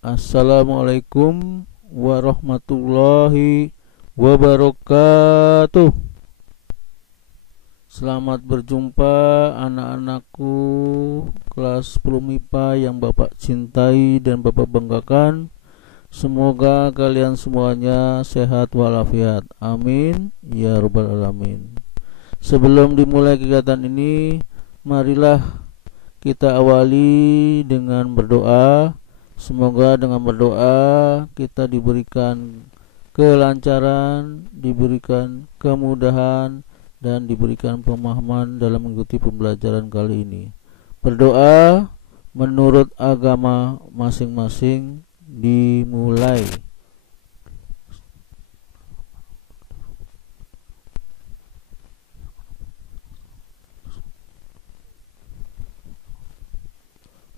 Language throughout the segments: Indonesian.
Assalamualaikum warahmatullahi wabarakatuh. Selamat berjumpa anak-anakku kelas 10 MIPA yang Bapak cintai dan Bapak banggakan. Semoga kalian semuanya sehat walafiat. Amin ya rabbal alamin. Sebelum dimulai kegiatan ini, marilah kita awali dengan berdoa. Semoga dengan berdoa kita diberikan kelancaran, diberikan kemudahan, dan diberikan pemahaman dalam mengikuti pembelajaran kali ini. Berdoa menurut agama masing-masing dimulai.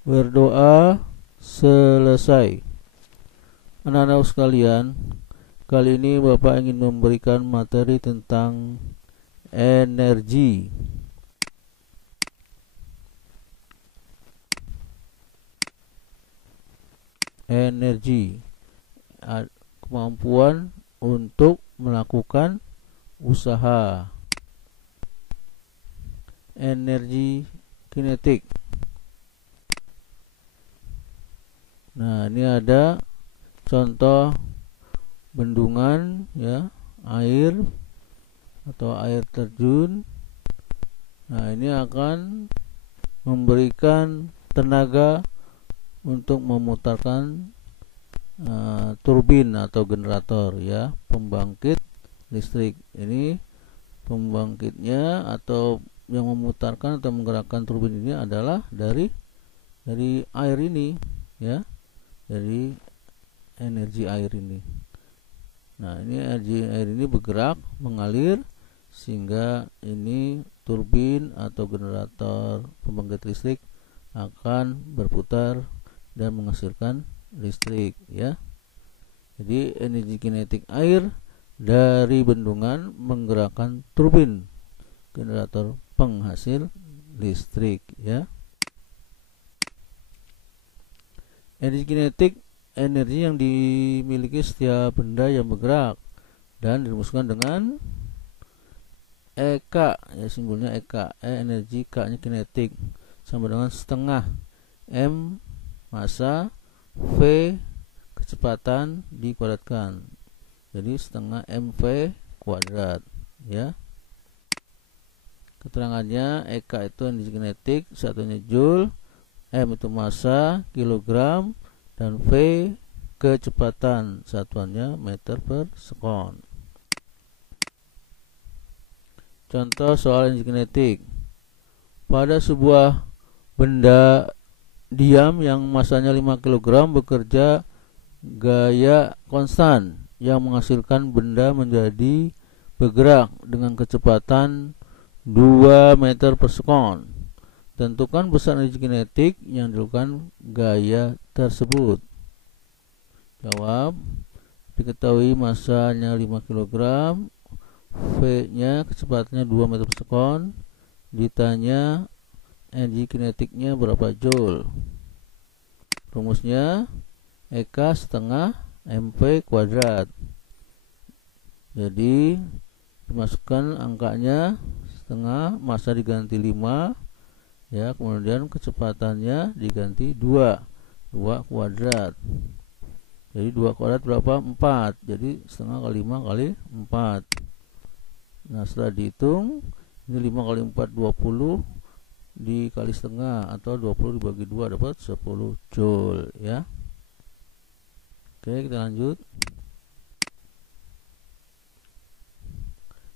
Berdoa selesai. Anak-anak sekalian, kali ini Bapak ingin memberikan materi tentang energi. Energi, kemampuan untuk melakukan usaha. Energi kinetik. Nah, ini ada contoh bendungan ya, air atau air terjun. Nah, ini akan memberikan tenaga untuk memutarkan turbin atau generator ya, pembangkit listrik. Ini pembangkitnya atau yang memutarkan atau menggerakkan turbin ini adalah dari air ini ya, dari energi air ini. Nah, ini energi air ini bergerak, mengalir, sehingga ini turbin atau generator pembangkit listrik akan berputar dan menghasilkan listrik ya. Jadi energi kinetik air dari bendungan menggerakkan turbin generator penghasil listrik ya. Energi kinetik, energi yang dimiliki setiap benda yang bergerak dan dirumuskan dengan EK ya, simbolnya EK. Energi K nya kinetik sama dengan setengah M massa V kecepatan dikuadratkan. Jadi setengah MV kuadrat ya. Keterangannya EK itu energi kinetik, satunya joule, M itu massa, kilogram, dan V kecepatan, satuannya meter per sekon. Contoh soal energi kinetik. Pada sebuah benda diam yang masanya 5 kg bekerja gaya konstan yang menghasilkan benda menjadi bergerak dengan kecepatan 2 meter per sekon. Tentukan besar energi kinetik yang dilakukan gaya tersebut. Jawab, diketahui masanya 5 kg, V-nya kecepatannya 2 meter per sekon, ditanya energi kinetiknya berapa joule. Rumusnya EK setengah MV kuadrat. Jadi dimasukkan angkanya setengah, massa diganti 5 ya, kemudian kecepatannya diganti 2 kuadrat. Jadi 2 kuadrat berapa? 4. Jadi setengah kali 5 kali 4. Nah, setelah dihitung, ini 5 kali 4 20 dikali setengah atau 20 dibagi 2 dapat 10 joule ya. Oke, kita lanjut.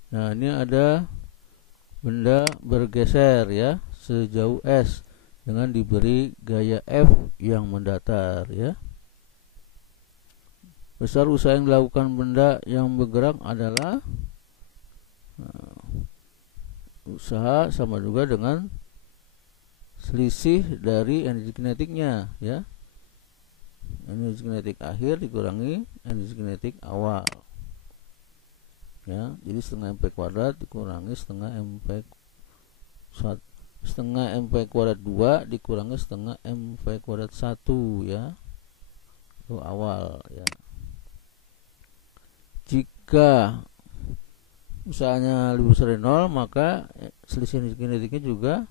Nah, ini ada benda bergeser ya sejauh S dengan diberi gaya F yang mendatar ya. Besar usaha yang dilakukan benda yang bergerak adalah usaha sama juga dengan selisih dari energi kinetiknya ya. Energi kinetik akhir dikurangi energi kinetik awal ya. Jadi setengah MP kuadrat dikurangi setengah MP setengah MP kuadrat 2 dikurangi setengah MP kuadrat 1 ya. waktu awal ya. Jika usahanya lebih besar dari 0, maka selisih energi kinetiknya juga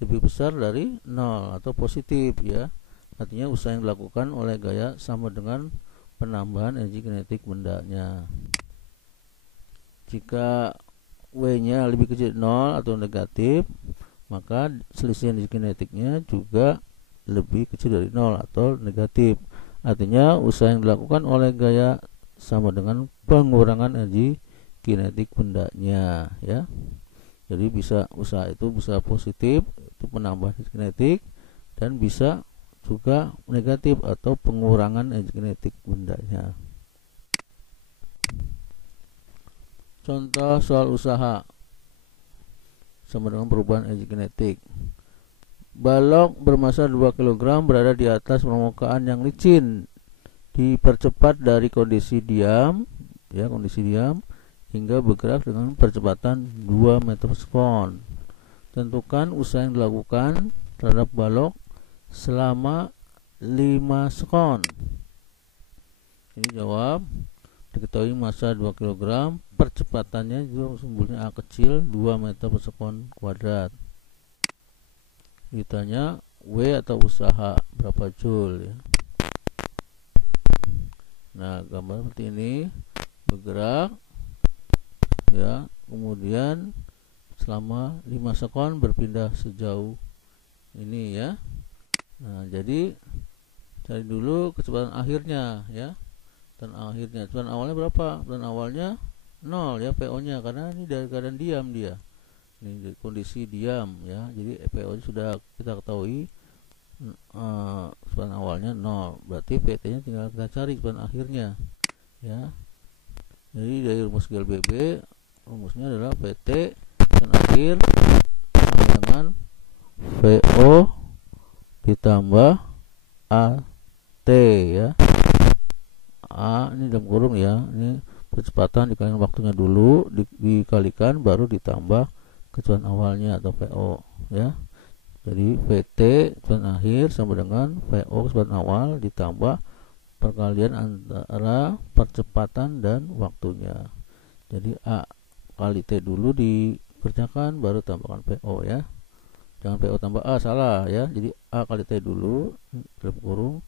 lebih besar dari 0 atau positif ya. Artinya usaha yang dilakukan oleh gaya sama dengan penambahan energi kinetik bendanya. Jika W-nya lebih kecil dari 0 atau negatif, maka selisih energi kinetiknya juga lebih kecil dari 0 atau negatif. Artinya usaha yang dilakukan oleh gaya sama dengan pengurangan energi kinetik bendanya ya. Jadi bisa usaha itu bisa positif, itu penambahan energi kinetik, dan bisa juga negatif atau pengurangan energi kinetik bendanya. Contoh soal usaha sama dengan perubahan energi kinetik. Balok bermassa 2 kg berada di atas permukaan yang licin, dipercepat dari kondisi diam ya, hingga bergerak dengan percepatan 2 meter per sekon. Tentukan usaha yang dilakukan terhadap balok selama 5 sekon. Ini jawab. Diketahui massa 2 kg, percepatannya juga sumbernya A kecil 2 meter per sekon kuadrat. Ditanya W atau usaha berapa joule ya. Nah, gambar seperti ini, bergerak ya, kemudian selama 5 sekon berpindah sejauh ini ya. Nah, jadi cari dulu kecepatan akhirnya ya. Dan akhirnya kecepatan awalnya berapa? Kecepatan awalnya 0 ya, PO nya, karena ini dari keadaan diam dia. Ini kondisi diam ya. Jadi PO nya sudah kita ketahui, kecepatan awalnya 0. Berarti PT nya tinggal kita cari kecepatan akhirnya ya. Jadi dari rumus GLBB, rumusnya adalah PT kecepatan akhir sama dengan VO ditambah AT ya. A ini dalam kurung ya, ini percepatan dikalikan waktunya dulu, dikalikan baru ditambah kecepatan awalnya atau VO ya. Jadi VT kecepatan akhir sama dengan VO kecepatan awal ditambah perkalian antara percepatan dan waktunya. Jadi A kali T dulu dikerjakan, baru tambahkan VO ya. Jangan PO tambah A, salah ya. Jadi A kali T dulu dalam kurung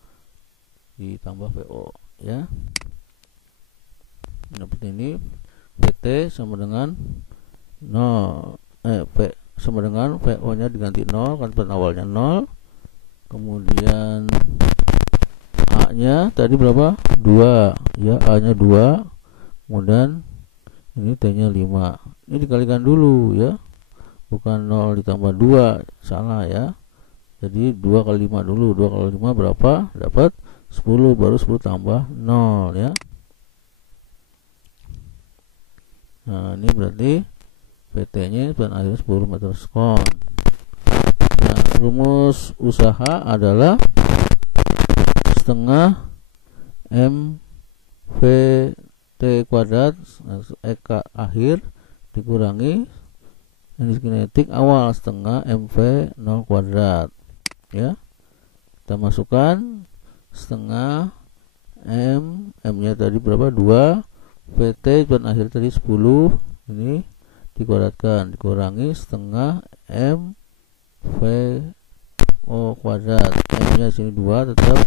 ditambah PO ya. Nah, seperti ini PT sama dengan 0, P sama dengan PO nya diganti 0 kan kecepatan awalnya 0. Kemudian A nya tadi berapa? 2 ya, A nya 2. Kemudian ini T nya 5. Ini dikalikan dulu ya, bukan 0 ditambah 2, salah ya. Jadi 2 kali 5 dulu. 2 kali 5 berapa? Dapat 10, baru 10 tambah 0 ya. Nah, ini berarti PT nya kecepatan akhirnya 10 meter per sekon. Nah, rumus usaha adalah setengah MVT kuadrat EK akhir dikurangi energi kinetik awal setengah MV 0 kuadrat ya. Kita masukkan setengah M nya tadi berapa? 2. VT kecepatan akhir tadi 10, ini dikuadratkan, dikurangi setengah MVO kuadrat. M nya sini 2, tetap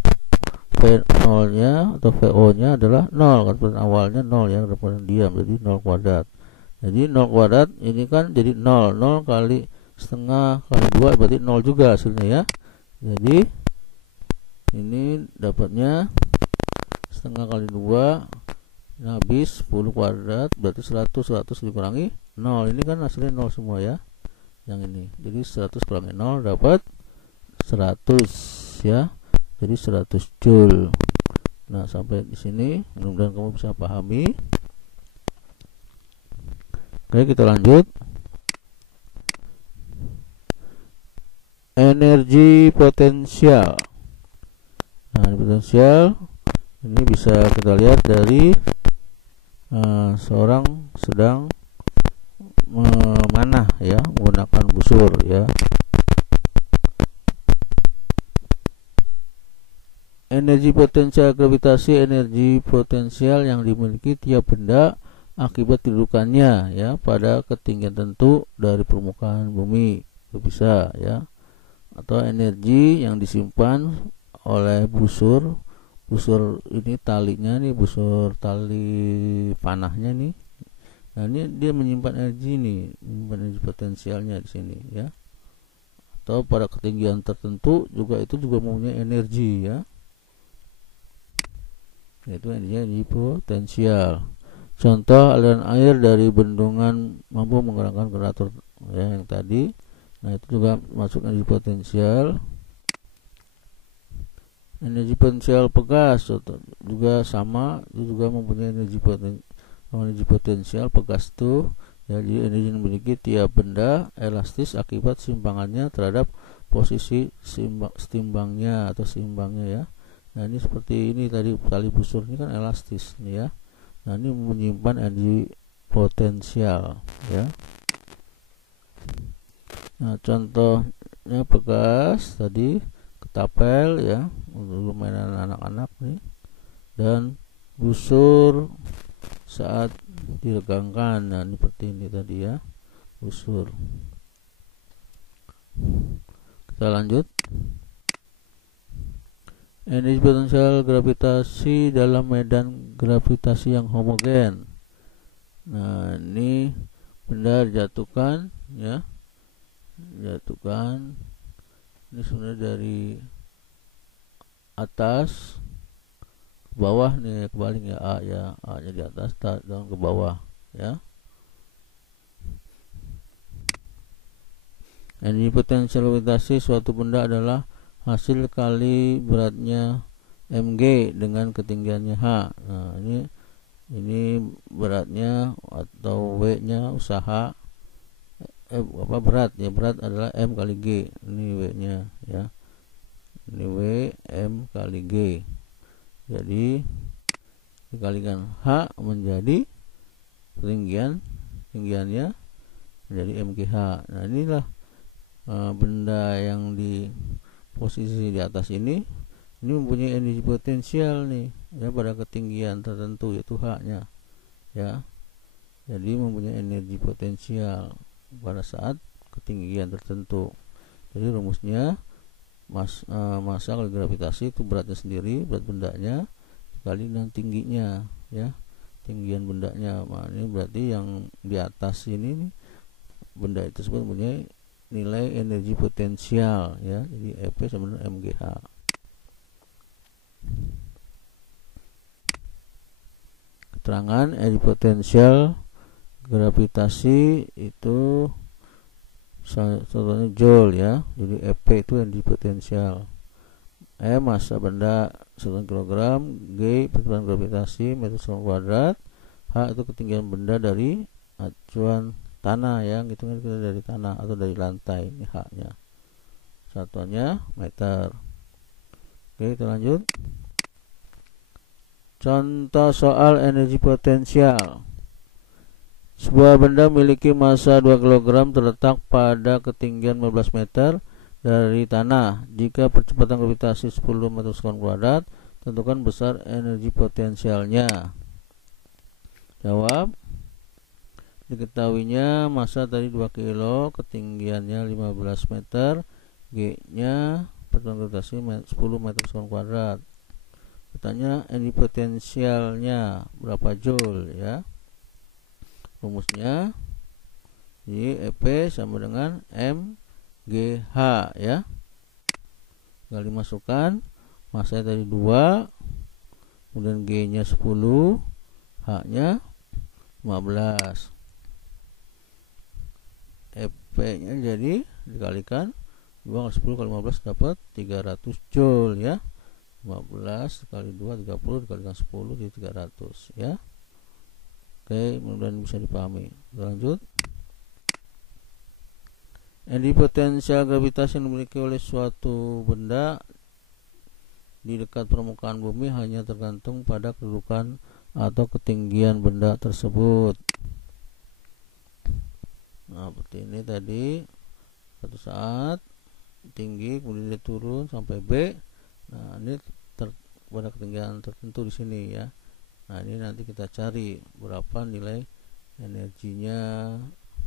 V0 nya atau VO nya adalah 0 kan, awalnya 0 ya, kecepatan diam, jadi 0 kuadrat. Jadi 0 kuadrat ini kan jadi 0. 0 kali setengah kali 2 berarti 0 juga hasilnya ya. Jadi ini dapatnya setengah kali 2, ini habis 10 kuadrat berarti 100 dikurangi 0. Ini kan hasilnya 0 semua ya, yang ini. Jadi 100 kurangi 0 dapat 100 ya. Jadi 100 joule. Nah, sampai di sini mudah-mudahan kamu bisa pahami. Oke, kita lanjut. Energi potensial. Nah, potensial ini bisa kita lihat dari seorang sedang memanah ya, menggunakan busur ya. energi potensial gravitasi, energi potensial yang dimiliki tiap benda akibat kedudukannya ya pada ketinggian tentu dari permukaan bumi. Itu bisa ya. Atau energi yang disimpan oleh busur ini talinya nih, busur tali panahnya nih. Nah, ini dia menyimpan energi nih, menyimpan energi potensialnya di sini ya. Atau pada ketinggian tertentu juga itu juga mempunyai energi ya. Yaitu energi potensial. Contoh, aliran air dari bendungan mampu menggerakkan generator ya yang tadi. Nah, itu juga masuk energi potensial. Energi potensial pegas juga sama, itu juga mempunyai energi potensial pegas tuh. Jadi energi yang dimiliki tiap benda elastis akibat simpangannya terhadap posisi seimbangnya atau seimbangnya ya. Nah, ini seperti ini tadi, tali busur ini kan elastis nih ya. Nah, ini menyimpan energi potensial ya. Nah, contohnya pegas tadi, ketapel ya, untuk mainan anak-anak nih, dan busur saat diregangkan. Nah, ini seperti ini tadi ya, busur. Kita lanjut. Energi potensial gravitasi dalam medan gravitasi yang homogen. Nah, ini benda dijatuhkan ya, dijatuhkan. Ini sebenarnya dari atas ke bawah nih, kebalik ya, A nya di atas dan ke bawah ya. Energi potensial gravitasi suatu benda adalah hasil kali beratnya mg dengan ketinggiannya h. Nah, ini beratnya atau w nya usaha berat ya, berat adalah m kali g. Ini w nya ya, ini w m kali g. Jadi dikalikan h menjadi ketinggiannya menjadi mgh. Nah, inilah benda yang di posisi di atas ini mempunyai energi potensial nih ya pada ketinggian tertentu, yaitu h-nya ya. Jadi mempunyai energi potensial pada saat ketinggian tertentu. Jadi rumusnya massa kali gravitasi itu beratnya sendiri, berat bendanya kali dengan tingginya ya, tinggian bendanya. Nah, ini berarti yang di atas ini nih, benda itu tersebut mempunyai nilai energi potensial ya. Jadi EP sama dengan mgh. Keterangan energi potensial gravitasi itu contohnya joule ya. Jadi EP itu energi potensial, M massa benda 1 kg, G percepatan gravitasi meter kuadrat, H itu ketinggian benda dari acuan tanah ya, hitungan kita dari tanah atau dari lantai. Ini H-nya, satuannya meter. Oke, kita lanjut. Contoh soal energi potensial. Sebuah benda memiliki massa 2 kg terletak pada ketinggian 15 meter dari tanah. Jika percepatan gravitasi 10 meter sekon kuadrat, tentukan besar energi potensialnya. Jawab. Diketahuinya massa tadi 2 kg, ketinggiannya 15 meter, G-nya percepatan gravitasi 10 meter sekon kuadrat. Bertanya energi potensialnya berapa joule ya. Rumusnya jadi EP sama dengan mgh ya. Tinggal dimasukkan, massa tadi 2, kemudian G-nya 10, H-nya 15. EP-nya jadi dikalikan 2 kali 10 kali 15 dapat 300 joule ya. 15 kali 2 30 dikalikan 10 jadi 300 ya. Oke, mudah-mudahan bisa dipahami. Kita lanjut. Energi potensial gravitasi yang dimiliki oleh suatu benda di dekat permukaan bumi hanya tergantung pada kedudukan atau ketinggian benda tersebut. Nah, seperti ini tadi, suatu saat tinggi kemudian dia turun sampai B. Nah, ini pada ketinggian tertentu di sini ya. Nah, ini nanti kita cari berapa nilai energinya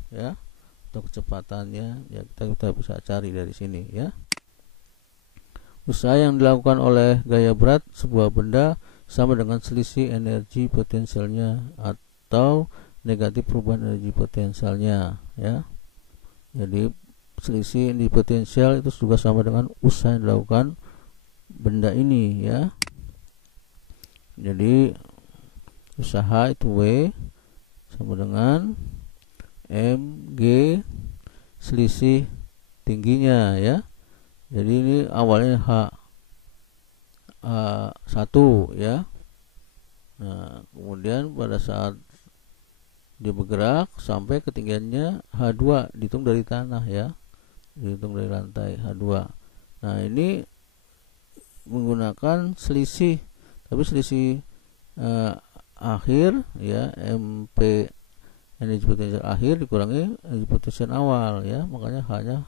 ya, atau kecepatannya ya, kita bisa cari dari sini ya. Usaha yang dilakukan oleh gaya berat sebuah benda sama dengan selisih energi potensialnya atau negatif perubahan energi potensialnya ya. Jadi selisih energi potensial itu juga sama dengan usaha yang dilakukan benda ini ya. Jadi usaha itu W sama dengan mg selisih tingginya ya. Jadi ini awalnya H1 ya. Nah, kemudian pada saat dia bergerak sampai ketinggiannya H2 dihitung dari tanah ya, dihitung dari lantai H2. Nah, ini menggunakan selisih, tapi selisih akhir ya, MP energi potensial akhir dikurangi energi potensial awal ya, makanya hanya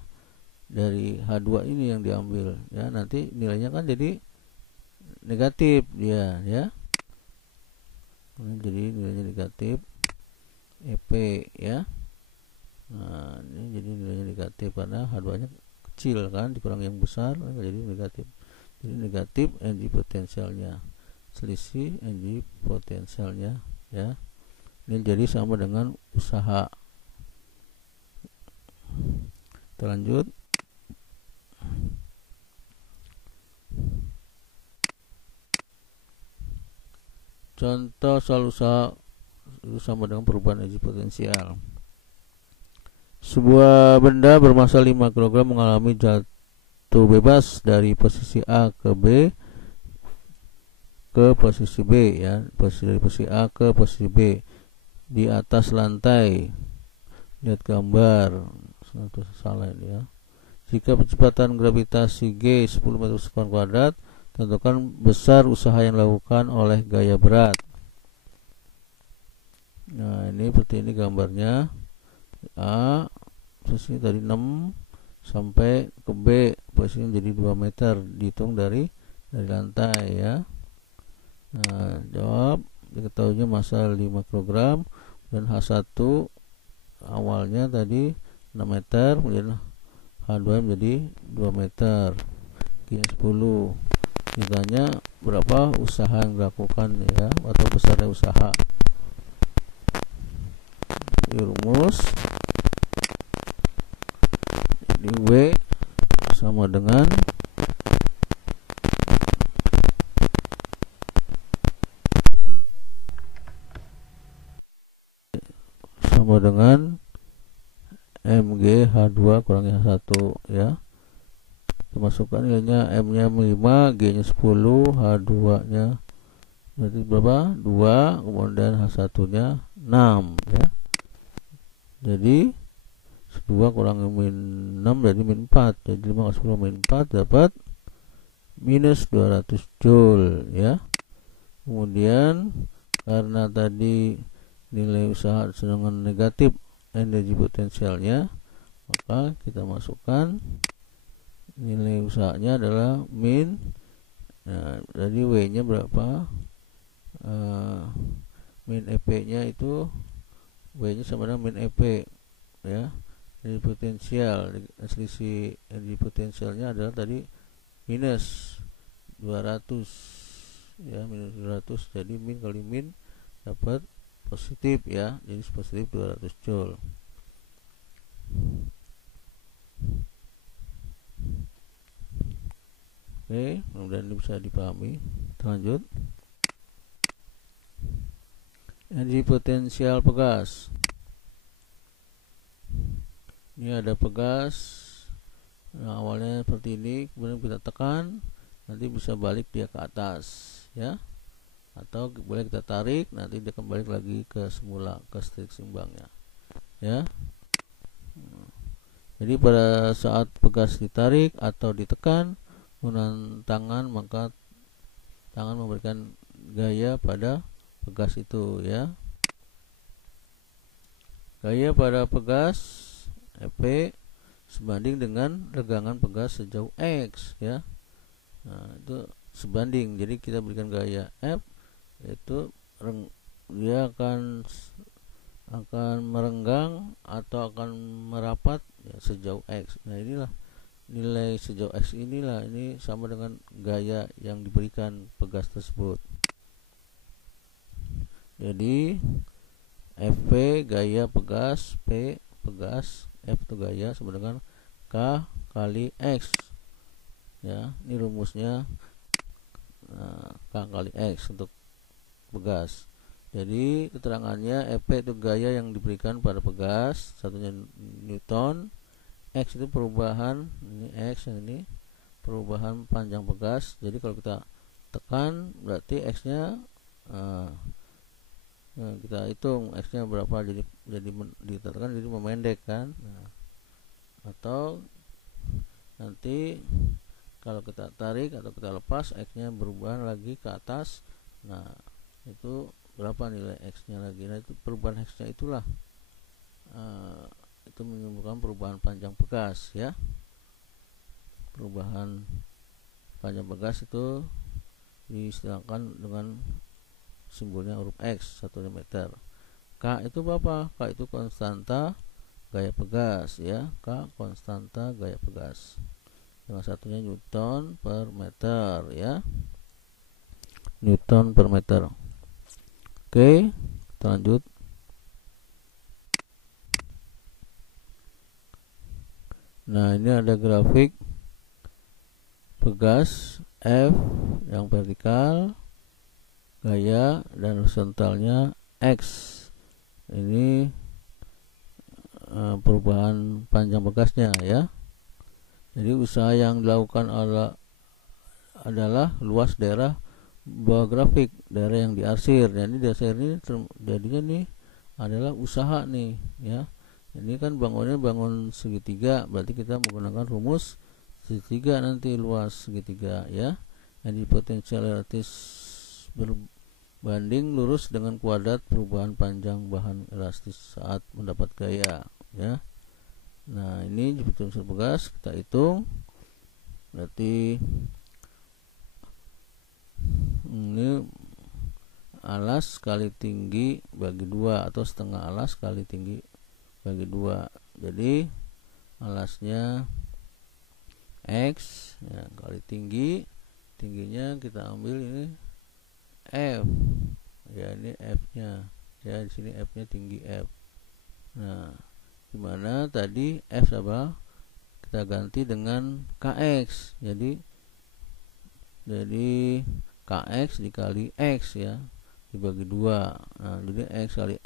dari H2 ini yang diambil ya. Nanti nilainya kan jadi negatif dia ya. Jadi nilainya negatif EP ya. Nah, ini jadi nilainya negatif karena H2 nya kecil kan, dikurangi yang besar jadi negatif. Jadi negatif energi potensialnya, selisih energi potensialnya ya. Ini jadi sama dengan usaha. Kita lanjut. Contoh soal usaha itu sama dengan perubahan energi potensial. Sebuah benda bermassa 5 kg mengalami jatuh bebas dari posisi A ke B ke posisi B ya, dari posisi A ke posisi B di atas lantai. Lihat gambar, salah ini ya. Jika kecepatan gravitasi G 10 m², tentukan besar usaha yang dilakukan oleh gaya berat. Nah, ini seperti ini gambarnya. A posisi dari 6 sampai ke B posisinya jadi 2 meter dihitung dari lantai ya. Nah, jawab. Diketahuinya massa 5 kg dan H1 awalnya tadi 6 meter, kemudian H2 menjadi 2 meter, G-nya 10. Ditanya berapa usaha yang dilakukan ya, atau besarnya usaha. Di rumus di W sama dengan mg H2 kurangi H1 ya. Dimasukkan nilainya, M-nya 5, G-nya 10, H2 nya berarti berapa? 2, kemudian H1 nya 6 ya. Jadi 2 kurangi min 6 jadi min 4, jadi 5 10 min 4 dapat minus 200 joule ya. Kemudian karena tadi nilai usaha dengan negatif energi potensialnya, maka kita masukkan nilai usahanya adalah min. Nah, jadi W nya berapa? Min EP nya itu W nya sama dengan min EP ya. Energi potensial, selisih energi potensialnya adalah tadi minus 200 ya, minus 200. Jadi min kali min dapat positif ya, jadi positif 200 joule. Oke, kemudian ini bisa dipahami. Kita lanjut. Energi potensial pegas. Ini ada pegas. Nah, awalnya seperti ini, kemudian kita tekan, nanti bisa balik dia ke atas ya. Atau boleh kita tarik, nanti dia kembali lagi ke semula, ke titik seimbangnya ya. Jadi pada saat pegas ditarik atau ditekan menggunakan tangan, maka tangan memberikan gaya pada pegas itu ya. Gaya pada pegas EP sebanding dengan regangan pegas sejauh X ya. Nah, itu sebanding. Jadi kita berikan gaya F, yaitu dia akan merenggang atau akan merapat ya, sejauh X. Nah inilah nilai sejauh X, inilah ini sama dengan gaya yang diberikan pegas tersebut. Jadi FP gaya pegas, P pegas, F itu gaya sama dengan K kali X. Ya, ini rumusnya K kali X untuk pegas. Jadi keterangannya EP itu gaya yang diberikan pada pegas, satunya Newton, X itu perubahan, ini X yang ini perubahan panjang pegas. Jadi kalau kita tekan berarti X-nya kita hitung X-nya berapa, jadi ditekan jadi memendek kan. Atau nanti kalau kita tarik atau kita lepas X-nya berubah lagi ke atas. Nah, itu berapa nilai X-nya lagi. Nah, itu perubahan X-nya itulah itu menimbulkan perubahan panjang pegas ya. Perubahan panjang pegas itu diistilahkan dengan simbolnya huruf X, 1 meter. K itu berapa? K itu konstanta gaya pegas ya. K konstanta gaya pegas. Yang satunya Newton per meter ya. Newton per meter. Oke, kita lanjut. Nah, ini ada grafik pegas F yang vertikal, gaya, dan horizontalnya X. Ini perubahan panjang pegasnya ya. Jadi usaha yang dilakukan adalah luas daerah bawah grafik, daerah yang diarsir. Dan ini daerah ini jadinya nih adalah usaha nih ya. Ini kan bangunnya bangun segitiga, berarti kita menggunakan rumus segitiga nanti, luas segitiga ya. Jadi potensial relatif berbanding lurus dengan kuadrat perubahan panjang bahan elastis saat mendapat gaya ya. Nah, ini potensial pegas kita hitung. Berarti ini alas kali tinggi bagi 2 atau setengah alas kali tinggi bagi 2. Jadi alasnya X ya, kali tingginya kita ambil ini F ya, ini F-nya ya, di sini F-nya tinggi F. Nah, dimana tadi F apa kita ganti dengan KX, jadi KX dikali X ya, dibagi 2. Nah, jadi X kali,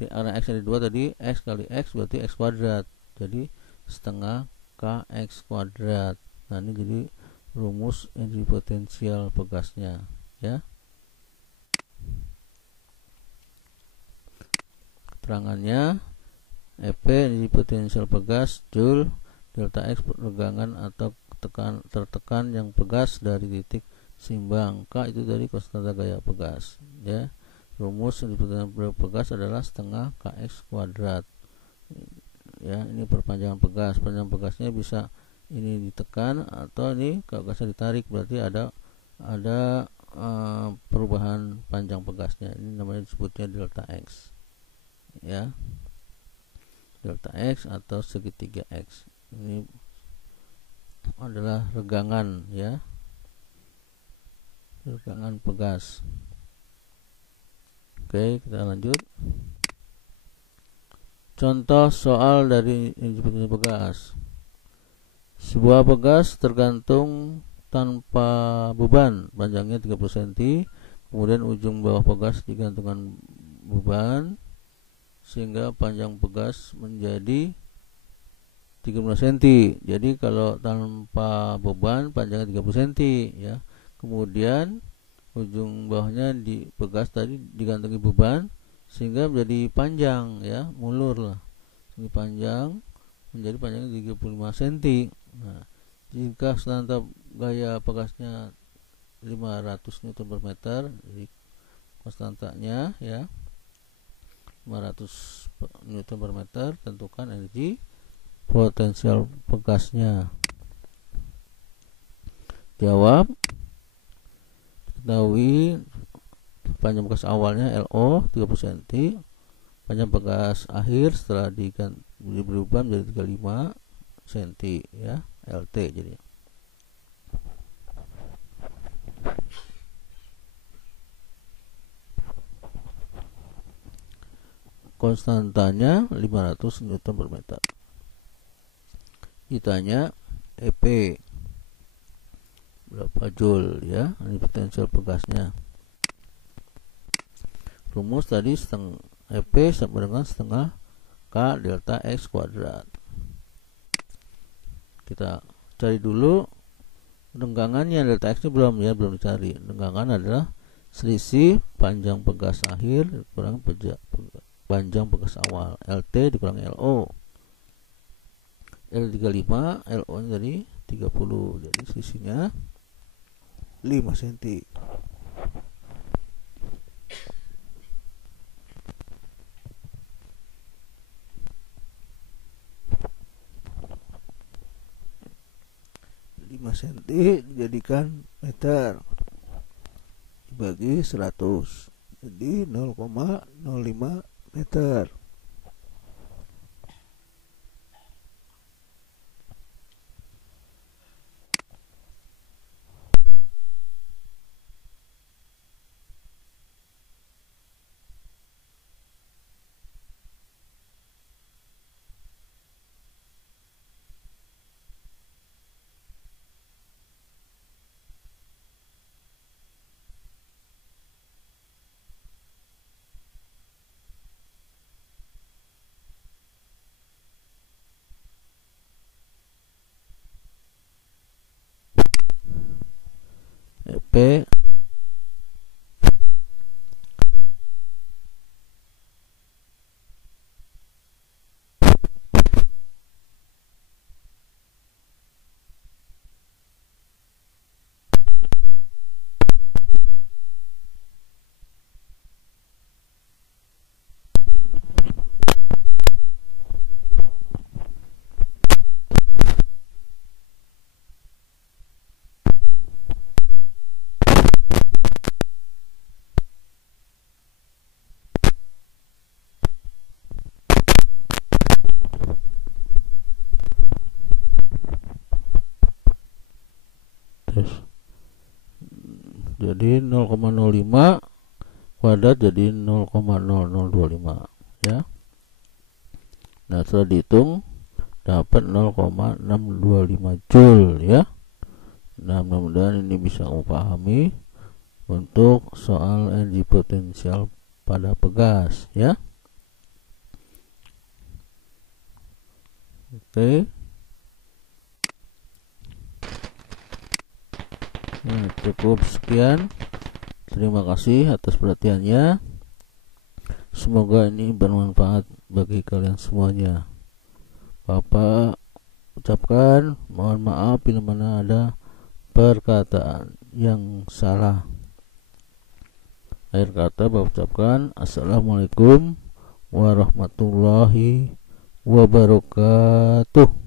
karena X ada 2 tadi, X kali X berarti X kuadrat, jadi setengah KX kuadrat. Nah, ini jadi rumus energi potensial pegasnya ya. Keterangannya EP energi potensial pegas Joule delta X regangan atau tertekan yang pegas dari titik simbang. K itu dari konstanta gaya pegas ya. Rumus energi potensial pegas adalah setengah KX kuadrat ya. Ini perpanjangan pegas. Perpanjangan pegasnya bisa ini ditekan atau ini kalau gasnya ditarik, berarti ada perubahan panjang pegasnya. Ini namanya disebutnya delta X ya, delta X atau segitiga X. Ini adalah regangan ya, regangan pegas. Oke, kita lanjut. Contoh soal dari energi potensial pegas. Sebuah pegas tergantung tanpa beban, panjangnya 30 cm, kemudian ujung bawah pegas digantungkan beban sehingga panjang pegas menjadi 30 cm. Jadi kalau tanpa beban panjangnya 30 cm ya. Kemudian ujung bawahnya di pegas tadi digantungi beban sehingga menjadi panjang ya, mulur lah. Ini panjang menjadi panjangnya 35 cm. Nah, jika standar gaya pegasnya 500 Newton per meter, jadi konstantanya ya 500 Newton per meter, tentukan energi potensial pegasnya. Jawab, ketahui panjang bekas awalnya LO 30 cm, panjang bekas akhir setelah berubah menjadi 35 cm ya, LT jadi. Konstantanya 500 Newton per meter. Ditanya EP berapa joule ya, ini potensial bekasnya. Rumus tadi EP sama dengan setengah K delta X kuadrat. Kita cari dulu renggangannya. Delta X ini belum dicari. Renggangan adalah selisih panjang bekas akhir kurang panjang bekas awal, LT dikurang LO. L 35, LO nya tadi 30, jadi selisihnya 5 cm. cm dijadikan meter dibagi 100, jadi 0,05 meter. EP jadi 0,05 kuadrat jadi 0,0025 ya. Nah, setelah dihitung dapat 0,625 joule ya. Nah, mudah-mudahan ini bisa kamu pahami untuk soal energi potensial pada pegas ya. Oke. Nah, cukup sekian. Terima kasih atas perhatiannya. Semoga ini bermanfaat bagi kalian semuanya. Bapak ucapkan mohon maaf bila mana ada perkataan yang salah. Akhir kata Bapak ucapkan assalamualaikum warahmatullahi wabarakatuh.